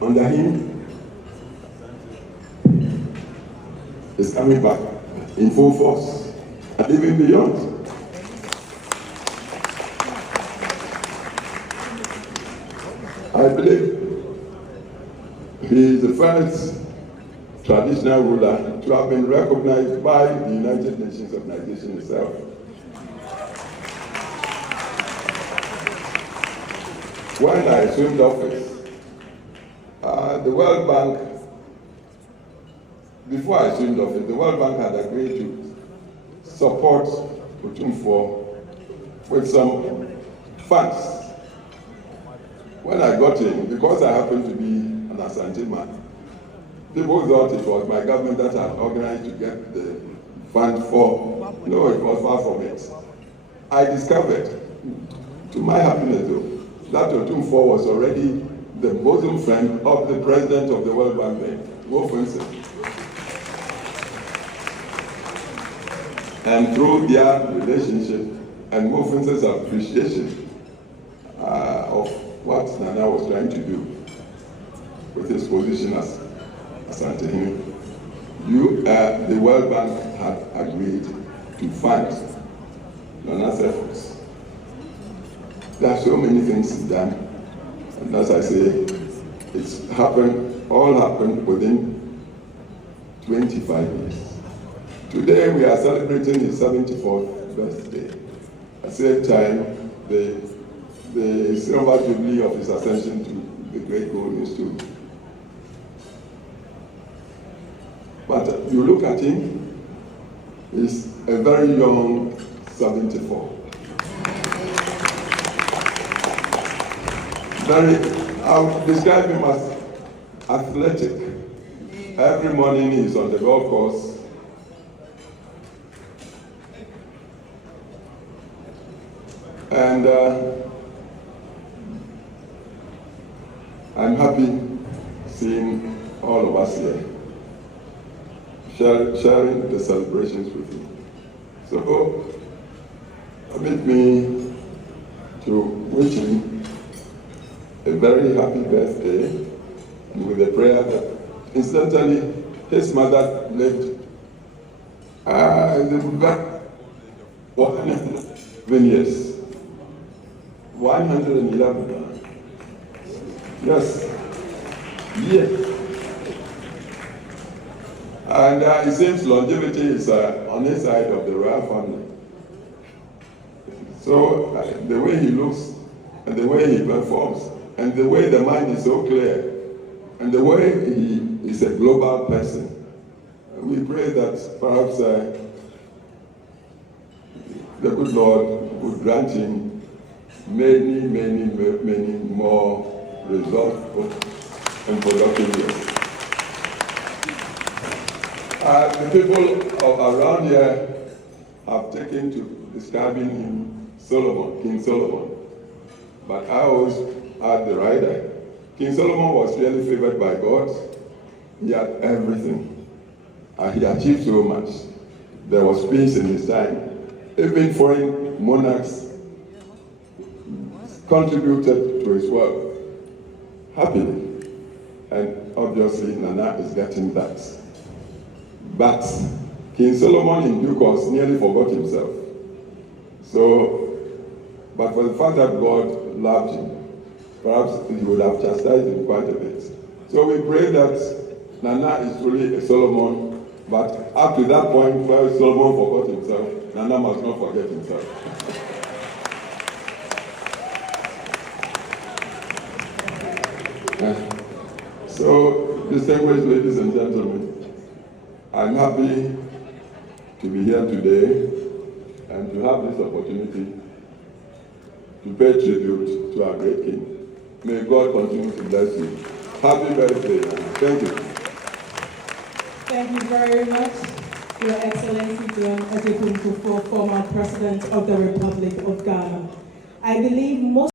under him is coming back in full force and even beyond. I believe he is the first traditional ruler to have been recognized by the United Nations Organization itself. When I assumed office, the World Bank, before I assumed office, the World Bank had agreed to support Otumfuor with some funds. When I got in, because I happened to be an Asante man, people thought it was my government that had organized to get the fund for. No, it was far from it. I discovered, to my happiness though, that Otumfuor was already the bosom friend of the president of the World Bank, Kufour. And through their relationship and Kufour's appreciation of what Nana was trying to do with his position as Asante, the World Bank had agreed to fund Nana's efforts. There are so many things done, and as I say, it's happened, all happened within 25 years. Today we are celebrating his 74th birthday. At the same time, the silver jubilee of his ascension to the great golden stool. But you look at him, he's a very young 74. I would describe him as athletic. Every morning he's on the golf course. And I'm happy seeing all of us here, sharing the celebrations with you. So, permit me to wish him a very happy birthday, and with a prayer that, incidentally, his mother lived back 111 years. 111. Yes. Yes. And it seems longevity is on his side of the royal family. So the way he looks, and the way he performs, and the way the mind is so clear, and the way he is a global person, we pray that perhaps the good Lord would grant him many, many, many more results and productive years. The people around here have taken to describing him Solomon, King Solomon. But I always had the right eye. King Solomon was really favored by God. He had everything. And he achieved so much. There was peace in his time. Even foreign monarchs contributed to his wealth happily. And obviously Nana is getting that. But King Solomon in due course nearly forgot himself. So, but for the fact that God loved him, perhaps he would have chastised him quite a bit. So we pray that Nana is truly a Solomon, but up to that point where Solomon forgot himself, Nana must not forget himself. So, distinguished ladies and gentlemen, I'm happy to be here today and to have this opportunity to pay tribute to our great king. May God continue to bless you. Happy birthday. Thank you. Thank you very much, Your Excellency John Agyekum Kuffour, former President of the Republic of Ghana. I believe most